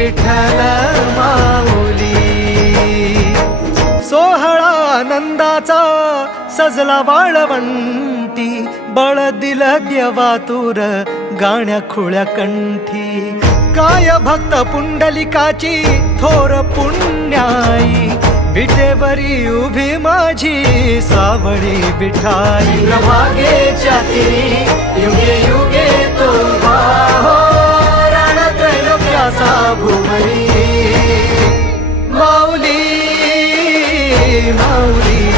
विठ्ठल माऊली. सोहळा आनंदाचा सजला वाळवंटी बळ दिलं देवातूर गाण्या खुळ्या कंठी. काय भक्त पुंडलिकाची थोर पुण्याई. विटेवरी उभी माझी सावळी बिठाई प्रभागेच्या तिरी युगे युगे तो माऊली माऊली.